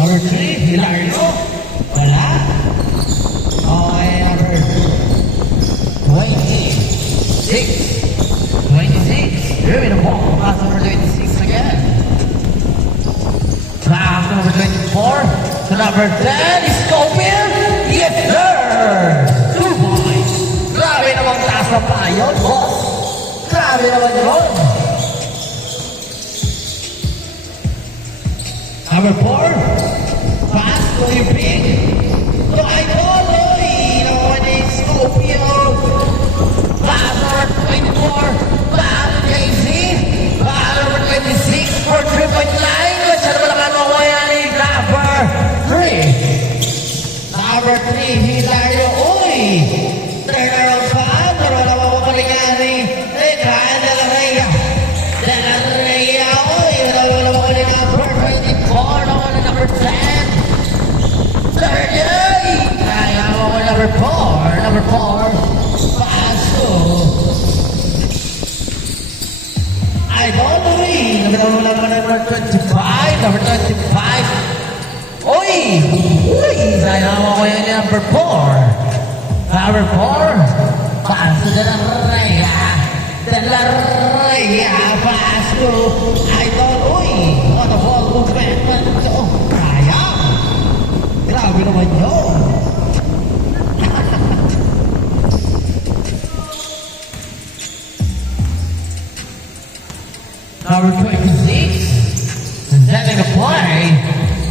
Number 3, Hilario. Wala. Okay, number 26. 26. Here we go. Pass number 26 again. Pass number 24. To number 10 is Scofield. Yes, sir. 2 points. Grabe namang taas na pa yun, boss. Grabe naman yun. Number 4. Pass to your big. To Idol. Nakuha ni Scofield. Pass number 24. Pass to JC. Pass number 26 for 3-point line. Siya naman ang makuha yan ni Grabber. 3. Number 3, Hilario. Uy! Turnaround pa. Pero naman mo kalingani. Ryan De La Rhea. De La Rhea. Uy! Naman mo kalingani. Number 24. Naman na number 10. 30. Kaya mo ko number 4. Number 4. Pass to Idol. Uy! Number 25. Number 25. Uy! Uy! Sayang mo ko yan number 4. Number 4. Pass to De La Rhea. De La Rhea. Pass to Idol. Uy! What a ball movement. Oh, sayang. Grabe naman yun. Number 26. Setting a play.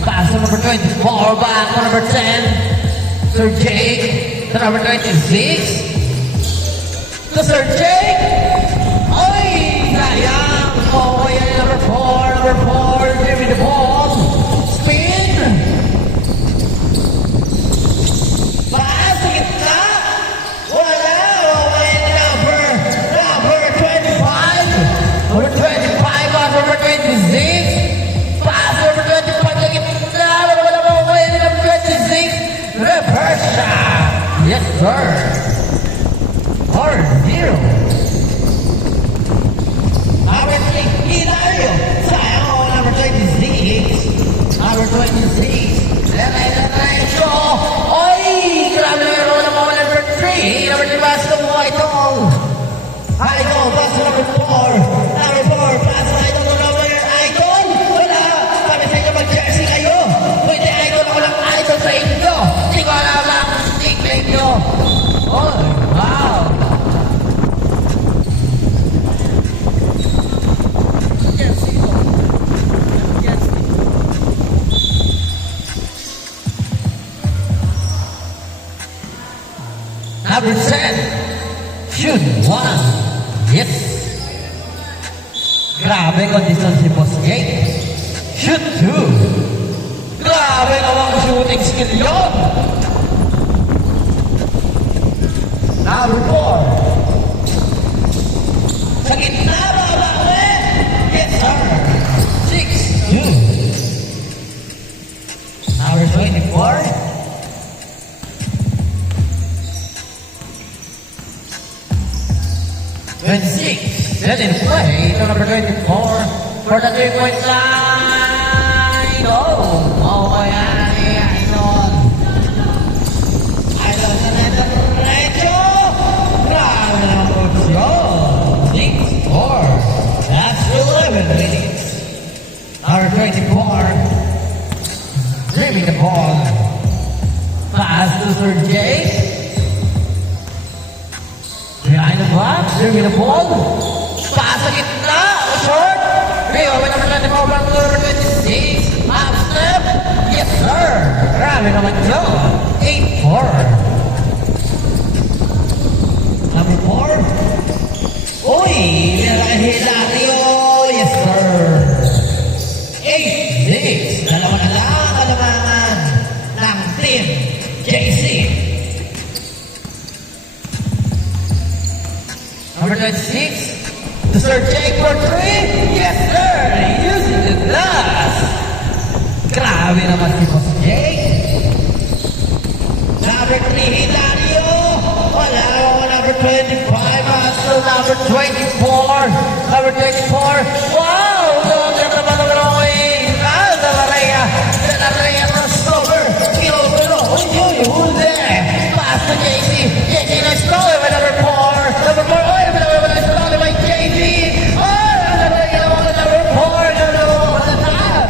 Pass to number 24. Back to number 10. Sir Jake. To number 26. To Sir Jake. Ay! Sayang. Oh, yan number 4. Number 4. Give me the ball. Spin. Pass sa gitna. Wala. Oh, yan number 25. Number 25. Pass number 26. Pass number 25 sa gitna. Wala mo ko yan number 26. Reverse shot. Yes, sir. 4-0. Number 3, Hilario. Sayang ako, number 26. Number 26. Diretso. Oy! Grabe meron na mga number 3. Number 3, pass to mo ito. Idol, pass to number 4. Number 4, pass to Idol. Number Idol. Wala. Sabi sa inyo mag-jersey kayo. Pwede Idol, ako lang Idol sa inyo. Hindi ko alam ang nickname nyo. Oh, wow. Number 10. Shoot 1. Yes. Grabe kondisyon si Boss Jake. Shoot 2. Grabe namang shooting skill yun. Number 4. Sa gitna, baba ko eh. Yes, sir. 6-2. Number 24. 26. Set in play to number 24 for the 3-point line. Oh, yan. Idol. Idol sa diretso. Grabe naman po siya. 6-4. That's 11 minutes. Number 24. Dribbling the ball. Pass to Sir Jake. Behind the box, serving the ball. Pass sa gitna, short. Rio, may naman natin mga bang number 26. Half step. Yes, sir. Grabe naman yun. 8-4. Number 4. Uy, Hilario. Yes, sir. 8-6. Dalawa na lang kalamangan ng team JC. Number 26, to Sir Jake for 3. Yes, sir. Using the glass. Grabe naman si Boss Jake. Number 3, to JC. JC na stolen by number 4. Number 4, oh, number 4 stolen by JC. Oh, number 4, number 4 sa top.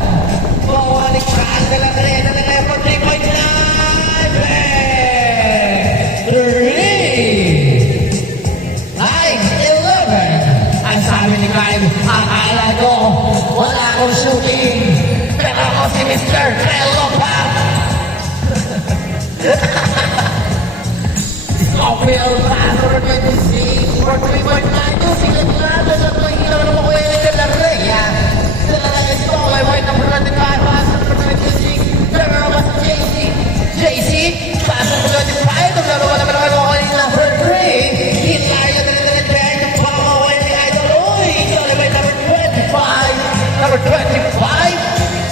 Bawalikan nila rin. Ang nila po 3.9. 3. 9, 11. Ang sabi ni Kyle, akala ko, wala akong shooting. Pero ako si Mr. Trello pa. Scofield pass for 26 for 3.92. Sigurado sa ito, hindi naman mo kuya yung Delareya. Delareya is stolen by number 25, pass for 26. Pero naman si JC. JC, pass for 25. Naglaro naman ako yung number 3. Hilario na rin na rin yung pangaway ni Idol. Uy, stolen by number 25. Number 25.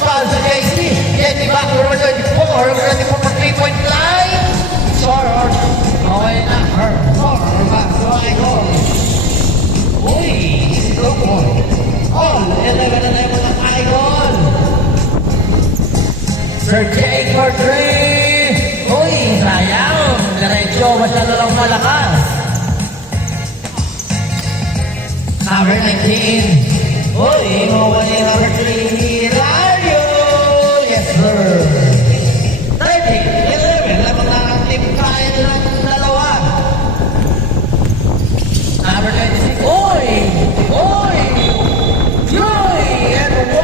Pass for JC. JC back for 24. Number 24 for 3.9. Sorry. Okay na, back to Idol. Uy, easy to boy. All 11 na tayo ng Idol. Sir Jake for 3. Uy, sayang. Diretso, masyado lang malakas. Number 19. Uy, mawala yung number 3. Hilario. Yes, sir. 30, 11. Lamang na ang team kaya ng dalawa. Number 26. Uy! Uy! Uy! And 1!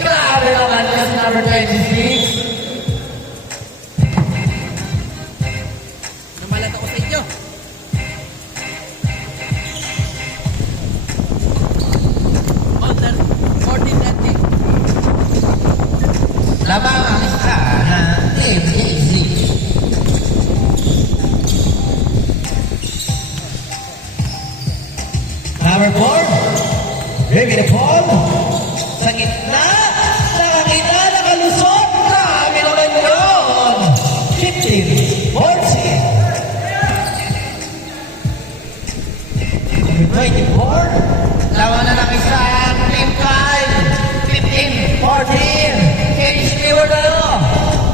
Grabe naman yung number 26. Namalat ako sa inyo. Order 14-30. Lamang ang isa na Team JC. Number 4. Ready to fall. Sa gitna. Nakakita, nakalusot. Grabe naman yun. 15. 14. 24. Lamang na ng isa ang Team Kyle. 15. 14. Kenny Stewart na no.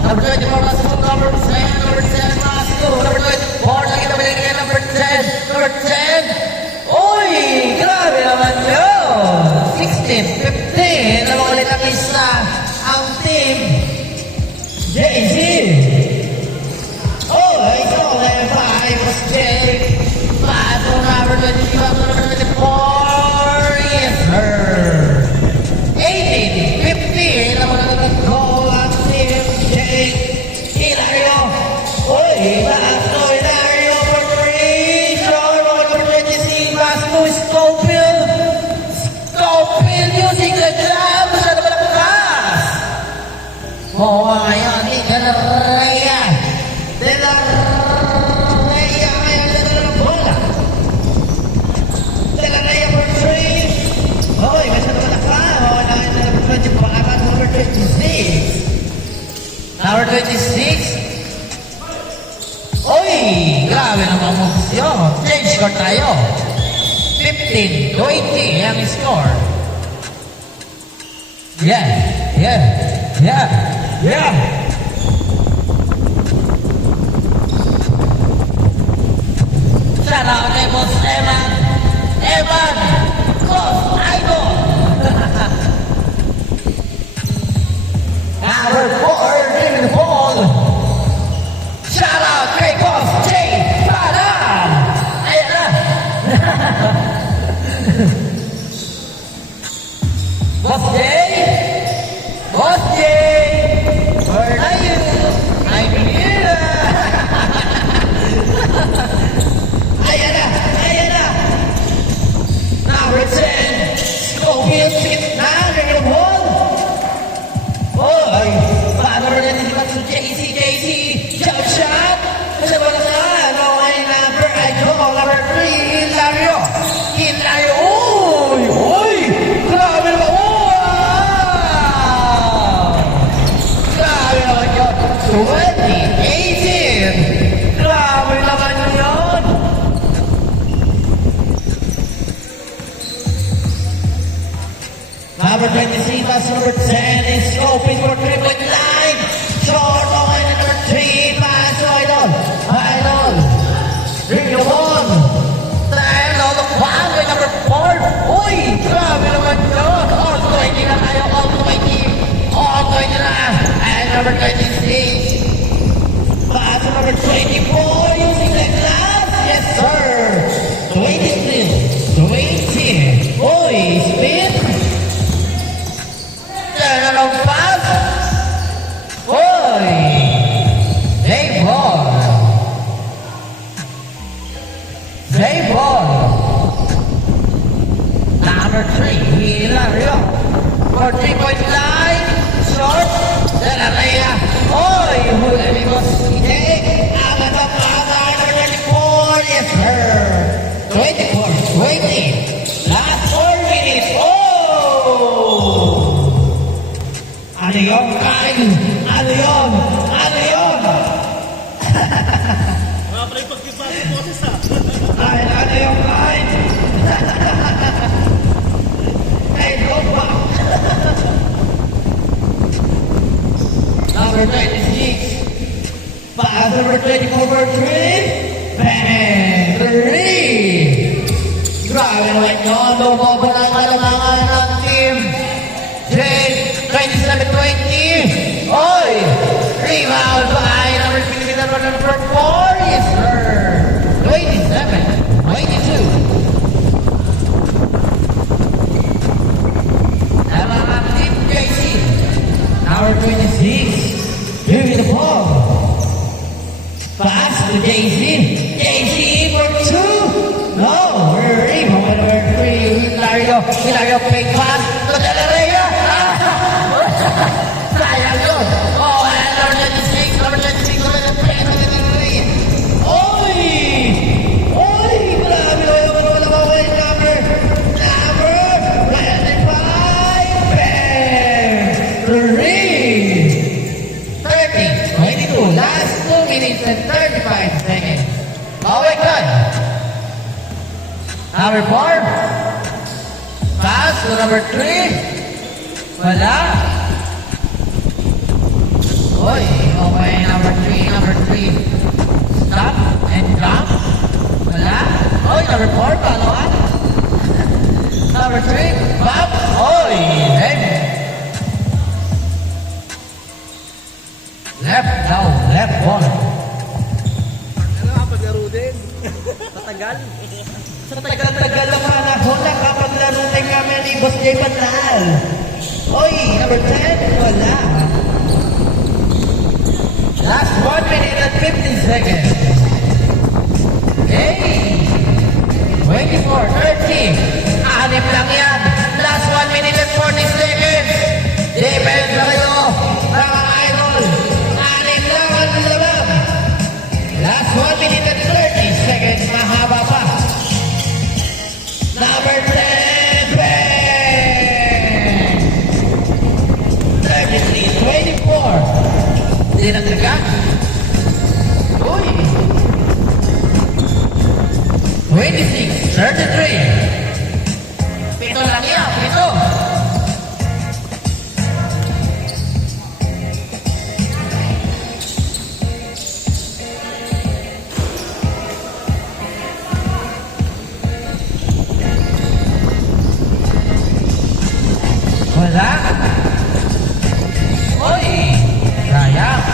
Number 24 mas po. Number 10. Number 10 mas po. Number 24. Nakita mo lang yung number 10. Number 10. Uy! Grabe naman yun. 16. 15. Lamang ulit ang isa ang Team JC. Oh, ito. 5 was Jake. 5 for number 25. Number 24. Yes, sir. 18, 15, naman ang nag-call ang Team Jake. Hilario. Uy, Basto, Hilario for 3. Sure, mga number 26. Basto, Scofield. Scofield using the jab. Masyado ba nabukas? Oo, ngayon, di Delareya. Delareya, ngayon, dala ng bola. Delareya for 3. Hoy, masyado ba nabukas? Oo, number 25, number 26. Number 26. Uy, grabe naman mo yun. Change score tayo. 15-20 ang score. Yeah, yeah, yeah, yeah. Shout out kay Boss Evan. Evan, Boss Idol. Number 4, in the ball. Shout out kay Boss J. Paran. Ayan na. Boss J. Boss J. Where are you? I'm here. Ayan na. Ayan na. Number 26, pass number 10 is open for 3.9. Short on number 3, pass to Idol. Idol. Bring the one. Then on the pass with number 4. Uy, grabe naman yun. All 20 na tayo, all 20. All 20 na. And number 26. Pass to number 24 using the glass. Yes, sir. 23. 20. Uy, spin. Turn around pass. Uy. Hey, ball. Hey, ball. Number 3, Hilario. For 3.9. Short. Then Araya. Oy, huli amigos. Ike. Amat ang pata. Number 24. Yes, sir. 24. 20. Last 4 minutes. Oh! Ano yun, Kyle? Ano yun? Ano yun? Mga pre, pag-ibang boses ha. Kyle, ano yun, Kyle? Hey, go back. Number 26. Pass number 24 for 3. Bang! 3! Grabe naman yun. Lumobo ng kalamangan ng team. Jake, 27-20. Oy! Rebound by number 15, number 4. Yes, sir. 27-22. Tama ang team, JC. Number 26. Give me the ball. Pass to JC. JC for 2. No, rebound number 3. Hilario. Hilario, big pass. To Delareya. Sayang yun. Oh, and number 26. Number 26. Number 23. Oy! Oy! Grabe na yung wala ko kay number 25. Bang! 3! 30, 22, last 2 minutes and 35 seconds. Oh my God! Number 4. Pass to number 3. Wala. Oy, okay, number 3. Stop and drop. Wala. Oy, number 4, palawan. Number 3, pop. Oy, head. Left down, left one. Ano nga, paglaro din. Tatagal. Sa tagal-tagal ng panahon, nakapaglaro din kami ni Boss J. Panal. Oy, number 10, wala. Last 1 minute and 15 seconds. Hey! 24, 30. Anim lang yan. Last 1 minute and 40 seconds. Defense na kayo, mga idol. Anim lang ang lamang. Last 1 minute and 30 seconds. Mahaba pa. Number 10, bang! 33, 24. Hindi na talaga. Uy! 26, 33. Pito lang yan, pito. Wala. Uy! Sayang.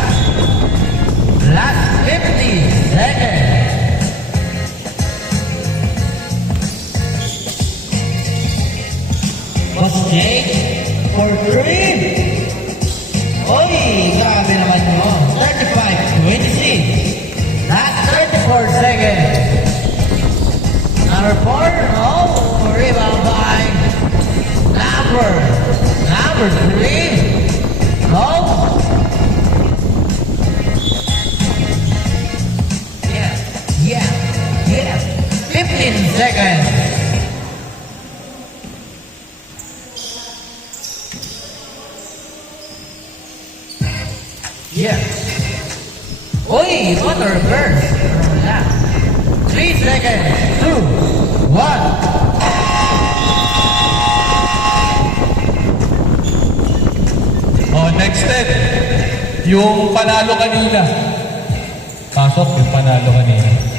Last 50 seconds. Boss Jake for 3. Oy, grabe naman yun. 35, 26. Last 34 seconds. Number 4, oh, rebound by number 3. Oh. Yeah. 15 seconds. Yeah. Uy, what a reverse. Wala. 3 seconds. 2, 1. Next step, yung panalo kanina. Pasok yung panalo kanina.